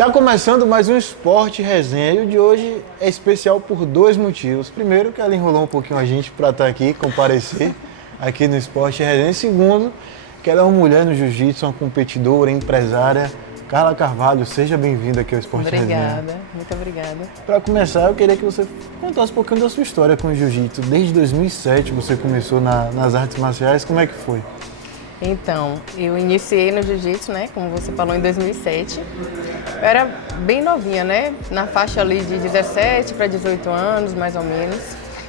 Tá começando mais um Esporte Resenha e o de hoje é especial por dois motivos. Primeiro, que ela enrolou um pouquinho a gente para estar aqui, comparecer aqui no Esporte Resenha. E segundo, que ela é uma mulher no jiu-jitsu, uma competidora, empresária. Carla Carvalho, seja bem-vinda aqui ao Esporte Resenha. Obrigada, muito obrigada. Para começar, eu queria que você contasse um pouquinho da sua história com o jiu-jitsu. Desde 2007 você começou nas artes marciais, como é que foi? Então, eu iniciei no jiu-jitsu, né, como você falou, em 2007. Eu era bem novinha, né, na faixa ali de 17 para 18 anos, mais ou menos.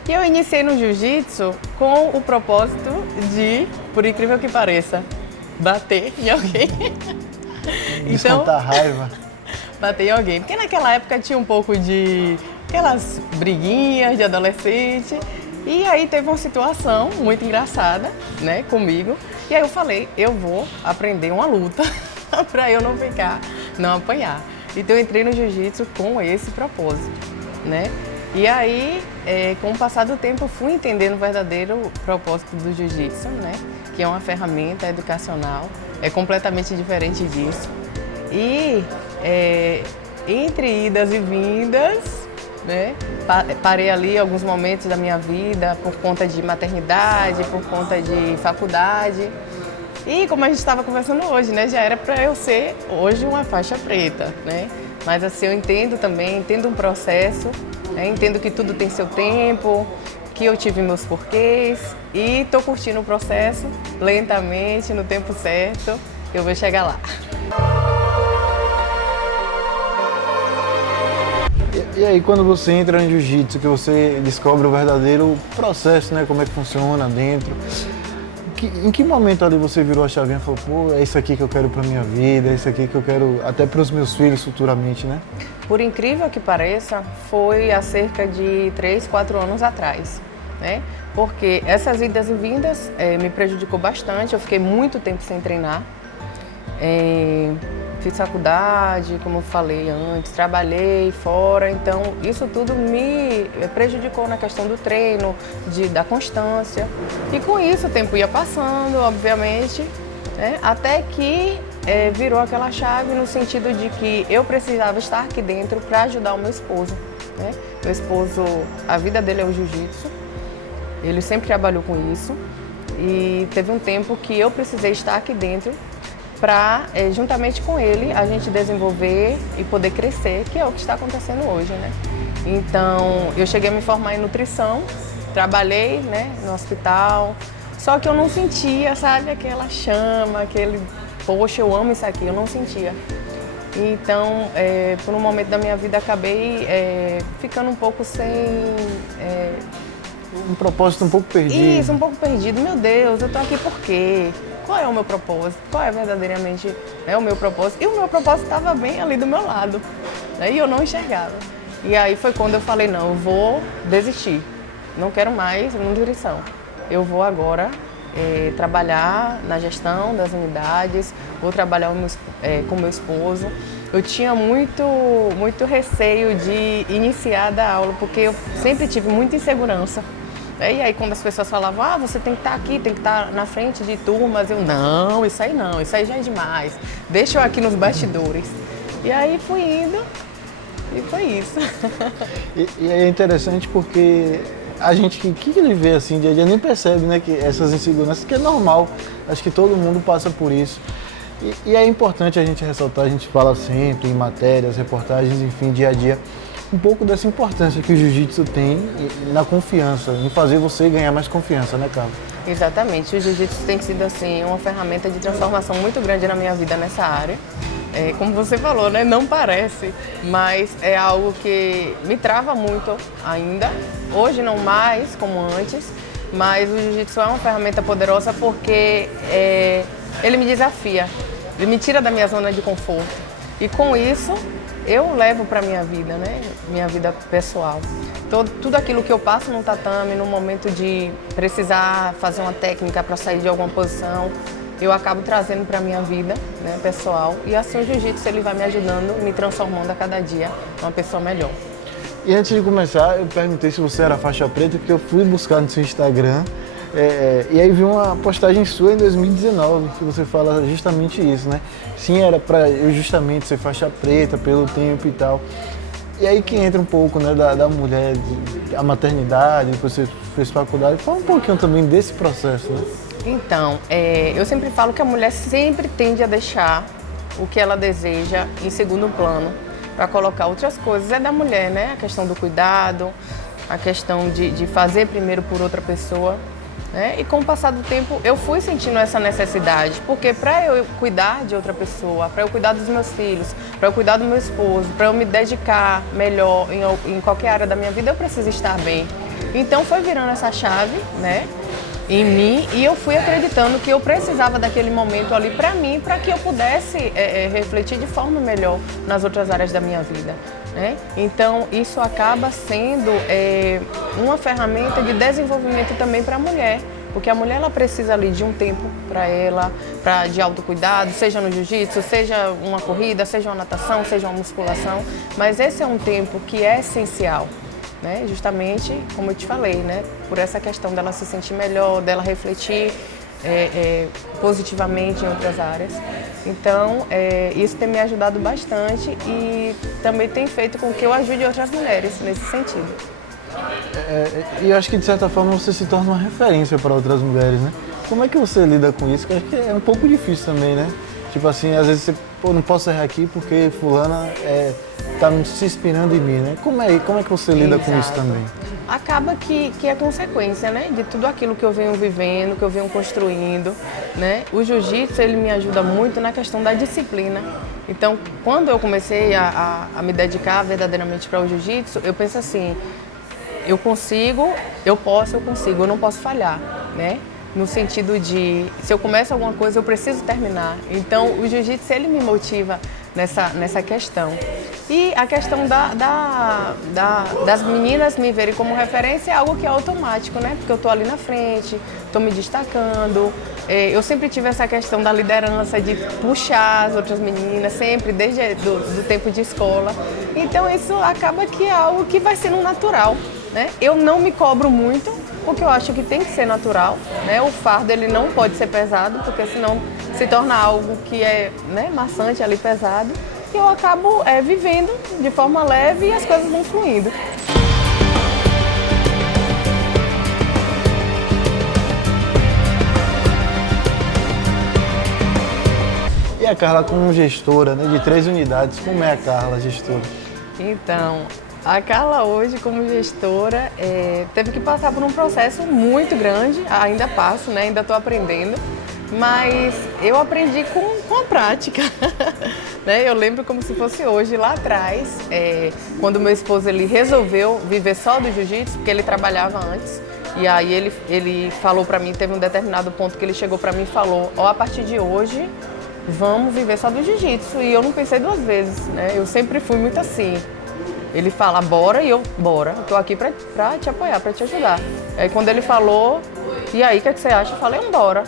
E eu iniciei no jiu-jitsu com o propósito de, por incrível que pareça, bater em alguém. Descontar raiva. Bater em alguém. Porque naquela época tinha um pouco de aquelas briguinhas de adolescente. E aí teve uma situação muito engraçada, né, comigo. E aí eu falei, eu vou aprender uma luta para eu não apanhar. Então eu entrei no jiu-jitsu com esse propósito, né? E aí, com o passar do tempo, eu fui entendendo o verdadeiro propósito do jiu-jitsu, né? Que é uma ferramenta educacional, é completamente diferente disso. E entre idas e vindas, né? Parei ali alguns momentos da minha vida por conta de maternidade, por conta de faculdade. E como a gente estava conversando hoje, né? Já era para eu ser hoje uma faixa preta, né? Mas assim, eu entendo também, entendo um processo, né? Entendo que tudo tem seu tempo, que eu tive meus porquês e estou curtindo o processo lentamente, no tempo certo, eu vou chegar lá. E aí, quando você entra no jiu-jitsu, que você descobre o verdadeiro processo, né? Como é que funciona dentro. Em que momento ali você virou a chavinha e falou, pô, é isso aqui que eu quero pra minha vida, é isso aqui que eu quero até pros meus filhos futuramente, né? Por incrível que pareça, foi há cerca de 3, 4 anos atrás, né? Porque essas idas e vindas me prejudicou bastante, eu fiquei muito tempo sem treinar. Fiz faculdade, como eu falei antes, trabalhei fora, então isso tudo me prejudicou na questão do treino, da constância. E com isso o tempo ia passando, obviamente, né? Até que virou aquela chave no sentido de que eu precisava estar aqui dentro para ajudar o meu esposo, né? Meu esposo, a vida dele é o jiu-jitsu, ele sempre trabalhou com isso e teve um tempo que eu precisei estar aqui dentro para, juntamente com ele, a gente desenvolver e poder crescer, que é o que está acontecendo hoje, né? Então, eu cheguei a me formar em nutrição, trabalhei, né, no hospital, só que eu não sentia, sabe, aquela chama, poxa, eu amo isso aqui, eu não sentia. Então, por um momento da minha vida, acabei ficando um pouco sem... Um propósito um pouco perdido. Isso, um pouco perdido. Meu Deus, eu tô aqui por quê? Qual é o meu propósito? Qual é verdadeiramente o meu propósito? E o meu propósito estava bem ali do meu lado, né? E eu não enxergava. E aí foi quando eu falei, não, eu vou desistir. Não quero mais nutrição. Eu vou agora trabalhar na gestão das unidades, vou trabalhar com meu esposo. Eu tinha muito receio de iniciar a dar aula, porque eu sempre tive muita insegurança. E aí quando as pessoas falavam, você tem que estar aqui, tem que estar na frente de turmas, eu, não, isso aí já é demais, deixa eu aqui nos bastidores. E aí fui indo e foi isso. E é interessante porque a gente que ele vê assim dia a dia nem percebe, né, que essas inseguranças, que é normal, acho que todo mundo passa por isso. E é importante a gente ressaltar, a gente fala sempre em matérias, reportagens, enfim, dia a dia, um pouco dessa importância que o jiu-jitsu tem na confiança, em fazer você ganhar mais confiança, né, Carla? Exatamente, o jiu-jitsu tem sido assim uma ferramenta de transformação muito grande na minha vida nessa área. Como você falou, né, não parece, mas é algo que me trava muito ainda, hoje não mais como antes, mas o jiu-jitsu é uma ferramenta poderosa porque ele me desafia, ele me tira da minha zona de conforto e com isso eu levo para minha vida, né? Minha vida pessoal. Tudo aquilo que eu passo no tatame, no momento de precisar fazer uma técnica para sair de alguma posição, eu acabo trazendo para minha vida, né, pessoal. E assim o jiu-jitsu ele vai me ajudando, me transformando a cada dia uma pessoa melhor. E antes de começar, eu perguntei se você era faixa preta, porque eu fui buscar no seu Instagram E aí vi uma postagem sua em 2019 que você fala justamente isso, né? Sim, era para eu justamente ser faixa preta pelo tempo e tal. E aí que entra um pouco, né, da mulher, a maternidade, depois você fez faculdade. Fala um pouquinho também desse processo, né? Então, eu sempre falo que a mulher sempre tende a deixar o que ela deseja em segundo plano para colocar outras coisas. É da mulher, né? A questão do cuidado, a questão de fazer primeiro por outra pessoa, né? E com o passar do tempo eu fui sentindo essa necessidade, porque para eu cuidar de outra pessoa, para eu cuidar dos meus filhos, para eu cuidar do meu esposo, para eu me dedicar melhor em qualquer área da minha vida, eu preciso estar bem. Então foi virando essa chave, né, em mim, e eu fui acreditando que eu precisava daquele momento ali para mim, para que eu pudesse refletir de forma melhor nas outras áreas da minha vida, né? Então isso acaba sendo uma ferramenta de desenvolvimento também para a mulher, porque a mulher ela precisa ali de um tempo para ela, de autocuidado, seja no jiu-jitsu, seja uma corrida, seja uma natação, seja uma musculação, mas esse é um tempo que é essencial, né? Justamente, como eu te falei, né? Por essa questão dela se sentir melhor, dela refletir positivamente em outras áreas. Então, isso tem me ajudado bastante e também tem feito com que eu ajude outras mulheres nesse sentido. E eu acho que, de certa forma, você se torna uma referência para outras mulheres, né? Como é que você lida com isso? Porque acho que é um pouco difícil também, né? Tipo assim, às vezes você, não posso errar aqui porque fulana tá se inspirando em mim, né? Como é que você lida com isso também? Acaba que é consequência, né, de tudo aquilo que eu venho vivendo, que eu venho construindo, né? O jiu-jitsu, ele me ajuda muito na questão da disciplina. Então, quando eu comecei a me dedicar verdadeiramente para o jiu-jitsu, eu penso assim, eu consigo, eu consigo, eu não posso falhar, né? No sentido de, se eu começo alguma coisa, eu preciso terminar. Então, o jiu-jitsu, ele me motiva nessa questão. E a questão das meninas me verem como referência é algo que é automático, né? Porque eu estou ali na frente, estou me destacando. Eu sempre tive essa questão da liderança, de puxar as outras meninas, sempre, desde do tempo de escola. Então, isso acaba que é algo que vai sendo natural, né? Eu não me cobro muito, porque eu acho que tem que ser natural, né? O fardo ele não pode ser pesado, porque senão se torna algo que é, né, maçante ali, pesado. E eu acabo vivendo de forma leve e as coisas vão fluindo. E a Carla como gestora, né, de 3 unidades, como é a Carla, gestora? Então, a Carla hoje, como gestora, teve que passar por um processo muito grande, ainda passo, né? Ainda estou aprendendo, mas eu aprendi com a prática. Né? Eu lembro como se fosse hoje, lá atrás, quando meu esposo ele resolveu viver só do jiu-jitsu, porque ele trabalhava antes, e aí ele falou para mim, teve um determinado ponto que ele chegou para mim e falou, a partir de hoje, vamos viver só do jiu-jitsu, e eu não pensei 2 vezes, né? Eu sempre fui muito assim. Ele fala, bora, e eu, bora, eu tô aqui pra te apoiar, pra te ajudar. Aí quando ele falou, e aí, o que você acha? Eu falei, bora.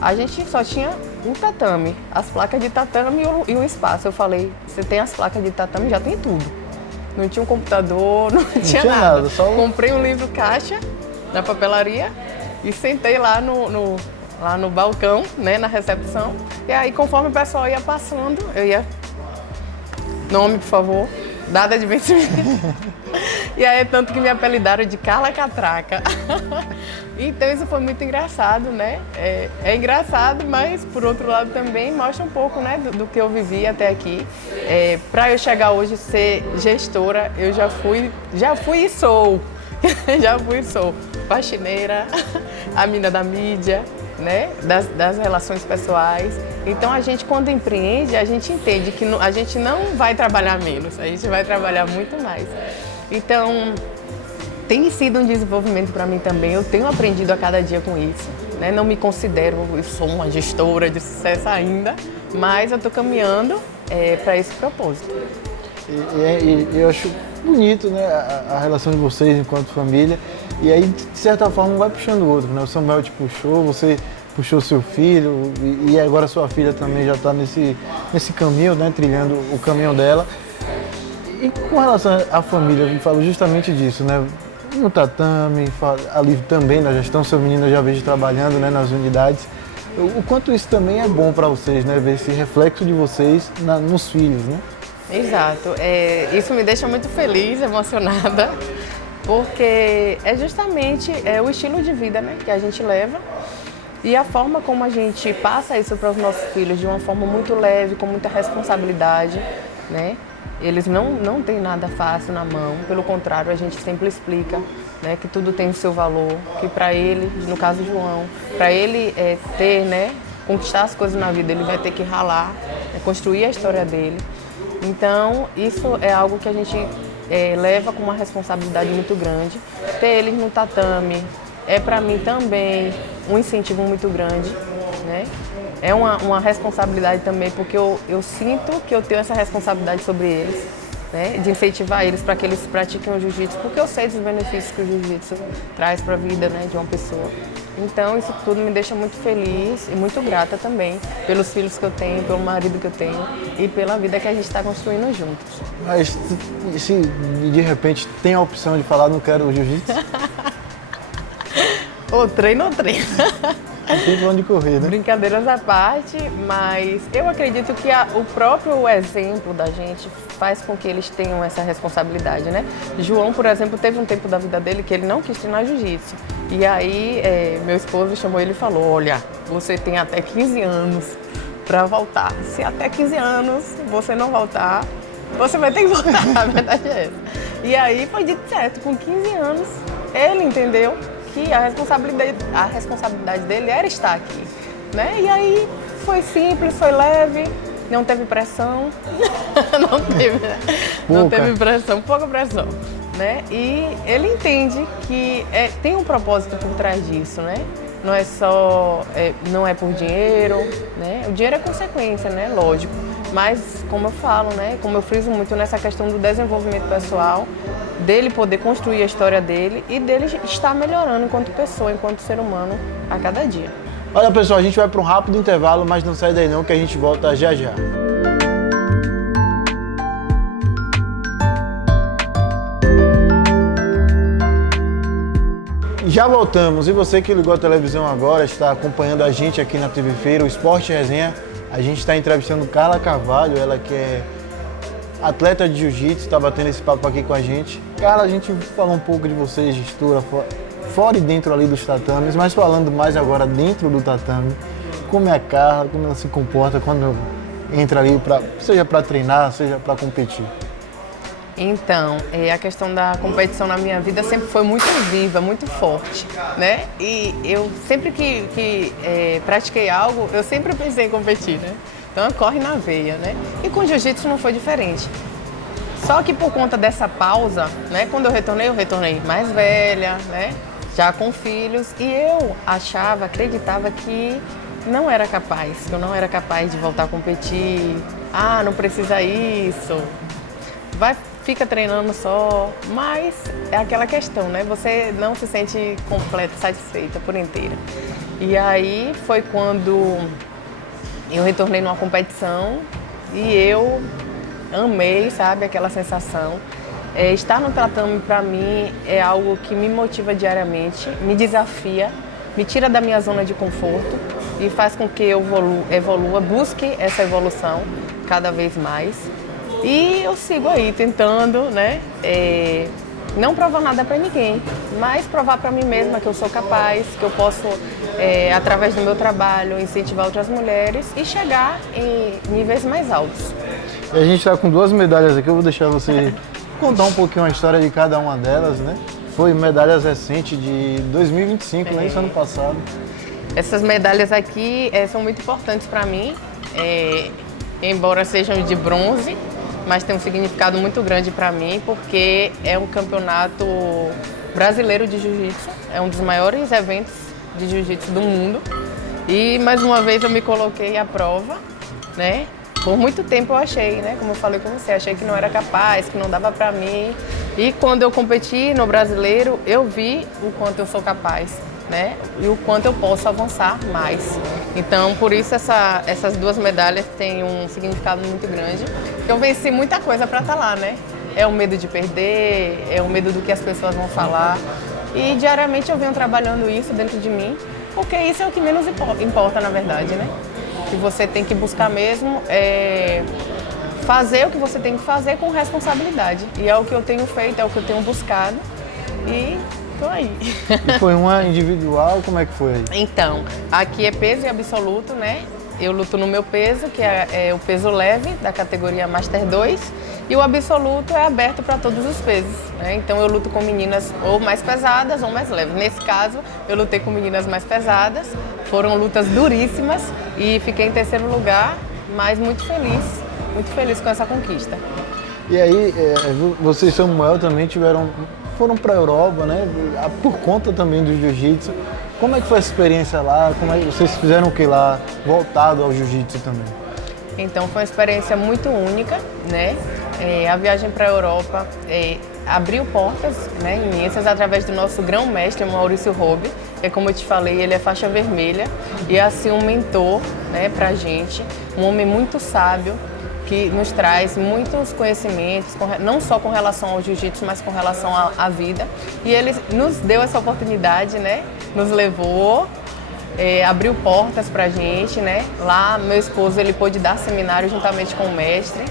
A gente só tinha um tatame, as placas de tatame e um espaço. Eu falei, você tem as placas de tatame, já tem tudo. Não tinha um computador, não tinha nada. Só... Comprei um livro caixa na papelaria e sentei lá no balcão, né, na recepção. E aí, conforme o pessoal ia passando, eu ia... Nome, por favor. Data de vencimento. E aí, tanto que me apelidaram de Carla Catraca. Então, isso foi muito engraçado, né? É engraçado, mas, por outro lado, também mostra um pouco, né, do que eu vivi até aqui. Para eu chegar hoje ser gestora, eu já fui e sou. Já fui e sou faxineira, a mina da mídia, né? Das relações pessoais. Então, a gente, quando empreende, a gente entende que a gente não vai trabalhar menos, a gente vai trabalhar muito mais. Então, tem sido um desenvolvimento para mim também, eu tenho aprendido a cada dia com isso, né? Não me considero, eu sou uma gestora de sucesso ainda, mas eu estou caminhando para esse propósito. E eu acho bonito, né, a relação de vocês enquanto família, e aí, de certa forma, um vai puxando o outro, né? O Samuel te puxou, você puxou seu filho, e agora sua filha também já está nesse caminho, né, trilhando o caminho dela. E com relação à família, eu falo justamente disso, né? no tatame, ali também na gestão, seu menino eu já vejo trabalhando, né, nas unidades. O quanto isso também é bom para vocês, né, ver esse reflexo de vocês nos filhos, né? Exato. Isso me deixa muito feliz, emocionada, porque é justamente o estilo de vida, né, que a gente leva e a forma como a gente passa isso para os nossos filhos de uma forma muito leve, com muita responsabilidade, né? Eles não têm nada fácil na mão, pelo contrário, a gente sempre explica, né, que tudo tem o seu valor, que para ele, no caso do João, para ele ter, né, conquistar as coisas na vida, ele vai ter que ralar, construir a história dele. Então, isso é algo que a gente leva com uma responsabilidade muito grande. Ter eles no tatame é para mim também um incentivo muito grande, né? É uma responsabilidade também, porque eu sinto que eu tenho essa responsabilidade sobre eles, né? De incentivar eles para que eles pratiquem o jiu-jitsu, porque eu sei dos benefícios que o jiu-jitsu traz para a vida, né, de uma pessoa. Então, isso tudo me deixa muito feliz e muito grata também pelos filhos que eu tenho, pelo marido que eu tenho e pela vida que a gente está construindo juntos. Mas se de repente tem a opção de falar, não quero o jiu-jitsu? Ou treino ou treino. Não tem pra onde correr, né? Brincadeiras à parte, mas eu acredito que o próprio exemplo da gente faz com que eles tenham essa responsabilidade, né? João, por exemplo, teve um tempo da vida dele que ele não quis treinar jiu-jitsu. E aí, meu esposo chamou ele e falou, olha, você tem até 15 anos para voltar. Se até 15 anos você não voltar, você vai ter que voltar, a verdade é essa. E aí foi dito certo, com 15 anos, ele entendeu que a responsabilidade dele era estar aqui, né? E aí foi simples, foi leve, não teve pressão, não teve pressão, pouca pressão, né? E ele entende que tem um propósito por trás disso, né? Não é só, não é por dinheiro, né? O dinheiro é consequência, né? Lógico. Mas, como eu falo, né? Como eu friso muito nessa questão do desenvolvimento pessoal, dele poder construir a história dele e dele estar melhorando enquanto pessoa, enquanto ser humano a cada dia. Olha, pessoal, a gente vai para um rápido intervalo, mas não sai daí não, que a gente volta já já. Já voltamos, e você que ligou a televisão agora, está acompanhando a gente aqui na TV Feira, o Esporte Resenha. A gente está entrevistando Carla Carvalho, ela que é atleta de jiu-jitsu, está batendo esse papo aqui com a gente. Carla, a gente falou um pouco de você, gestora, fora e dentro ali dos tatames, mas falando mais agora dentro do tatame, como é a Carla, como ela se comporta quando entra ali, seja para treinar, seja para competir. Então, a questão da competição na minha vida sempre foi muito viva, muito forte, né? E eu sempre que pratiquei algo, eu sempre pensei em competir, né? Então, corre na veia, né? E com jiu-jitsu não foi diferente. Só que por conta dessa pausa, né? Quando eu retornei mais velha, né? Já com filhos. E eu acreditava que não era capaz, que eu não era capaz de voltar a competir. Ah, não precisa isso. Fica treinando só, mas é aquela questão, né? Você não se sente completa, satisfeita por inteira. E aí foi quando eu retornei numa competição e eu amei, sabe, aquela sensação. Estar no tatame para mim é algo que me motiva diariamente, me desafia, me tira da minha zona de conforto e faz com que eu evolua, busque essa evolução cada vez mais. E eu sigo aí tentando, né, não provar nada para ninguém, mas provar para mim mesma que eu sou capaz, que eu posso, através do meu trabalho, incentivar outras mulheres e chegar em níveis mais altos. E a gente está com 2 medalhas aqui, eu vou deixar você contar um pouquinho a história de cada uma delas, né? Foi medalhas recentes de 2025, né? Isso ano passado. Essas medalhas aqui são muito importantes para mim, embora sejam de bronze, mas tem um significado muito grande para mim, porque é um campeonato brasileiro de jiu-jitsu, é um dos maiores eventos de jiu-jitsu do mundo. E mais uma vez eu me coloquei à prova, né? Por muito tempo eu achei, né? Como eu falei com você, achei que não era capaz, que não dava para mim. E quando eu competi no brasileiro, eu vi o quanto eu sou capaz, né? E o quanto eu posso avançar mais. Então, por isso essas 2 medalhas têm um significado muito grande. Eu venci muita coisa para estar lá, né? é o medo de perder, é o medo do que as pessoas vão falar. E diariamente eu venho trabalhando isso dentro de mim, porque isso é o que menos importa, na verdade, né? Que você tem que buscar mesmo fazer o que você tem que fazer com responsabilidade. E é o que eu tenho feito, é o que eu tenho buscado. E tô aí. E foi uma individual, como é que foi aí? Então, aqui é peso e absoluto, né? Eu luto no meu peso, que é o peso leve, da categoria Master 2, e o absoluto é aberto para todos os pesos, né? Então eu luto com meninas ou mais pesadas ou mais leves. Nesse caso, eu lutei com meninas mais pesadas, foram lutas duríssimas e fiquei em terceiro lugar, mas muito feliz com essa conquista. E aí, você e Samuel também foram para a Europa, né? Por conta também do jiu-jitsu. Como é que foi essa experiência lá? Vocês fizeram o que lá, voltado ao jiu-jitsu também? Então foi uma experiência muito única, né? A viagem para a Europa abriu portas, né, imensas através do nosso grão-mestre, Maurício Roube, que, como eu te falei, ele é faixa vermelha e é assim um mentor, né, para a gente, um homem muito sábio, que nos traz muitos conhecimentos, não só com relação ao jiu-jitsu, mas com relação à vida. E ele nos deu essa oportunidade, né? Nos levou, abriu portas pra gente, né? Lá, meu esposo, ele pôde dar seminário juntamente com o mestre.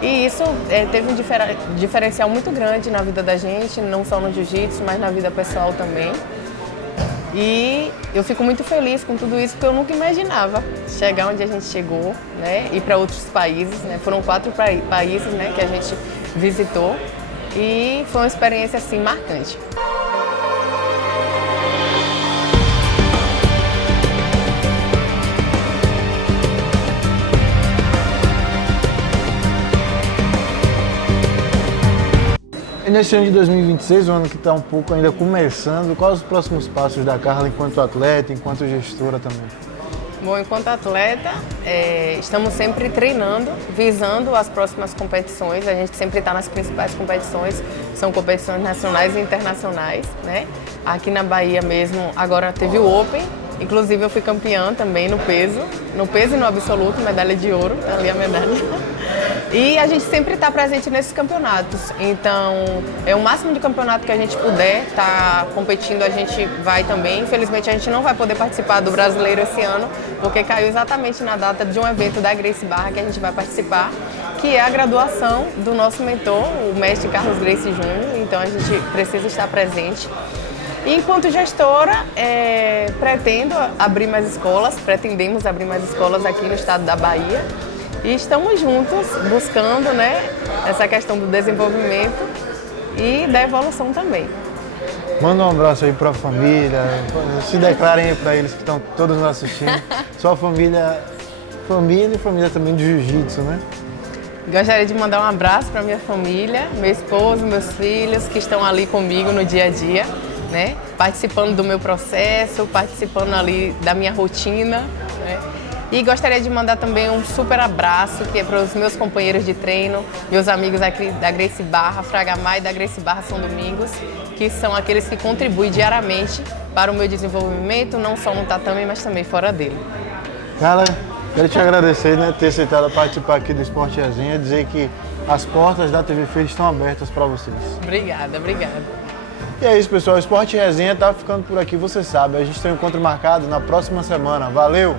E isso teve um diferencial muito grande na vida da gente, não só no jiu-jitsu, mas na vida pessoal também. E eu fico muito feliz com tudo isso, porque eu nunca imaginava chegar onde a gente chegou, né? Ir para outros países, né? Foram 4 países, né, que a gente visitou e foi uma experiência assim marcante. E nesse ano de 2026, o ano que está um pouco ainda começando, quais os próximos passos da Carla enquanto atleta, enquanto gestora também? Bom, enquanto atleta, estamos sempre treinando, visando as próximas competições. A gente sempre está nas principais competições, são competições nacionais e internacionais, né? Aqui na Bahia mesmo, agora teve o Open, inclusive eu fui campeã também no peso e no absoluto, medalha de ouro, tá ali a medalha. E a gente sempre está presente nesses campeonatos, então o máximo de campeonato que a gente puder estar competindo, a gente vai também. Infelizmente a gente não vai poder participar do brasileiro esse ano, porque caiu exatamente na data de um evento da Gracie Barra que a gente vai participar, que é a graduação do nosso mentor, o mestre Carlos Gracie Júnior, então a gente precisa estar presente. E enquanto gestora, pretendemos abrir mais escolas aqui no estado da Bahia. E estamos juntos buscando, né, essa questão do desenvolvimento e da evolução também. Manda um abraço aí para a família, se declarem aí para eles que estão todos nos assistindo. Sua família e família também de jiu-jitsu, né? Gostaria de mandar um abraço para minha família, meu esposo, meus filhos que estão ali comigo no dia a dia, né? Participando do meu processo, participando ali da minha rotina, né? E gostaria de mandar também um super abraço, que é para os meus companheiros de treino, meus amigos aqui da Gracie Barra, Fragamar e da Gracie Barra São Domingos, que são aqueles que contribuem diariamente para o meu desenvolvimento, não só no tatame, mas também fora dele. Carla, quero te agradecer, né, ter aceitado participar aqui do Esporte Resenha, dizer que as portas da TV Feira estão abertas para vocês. Obrigada. E é isso, pessoal. O Esporte Resenha tá ficando por aqui, você sabe. A gente tem um encontro marcado na próxima semana. Valeu!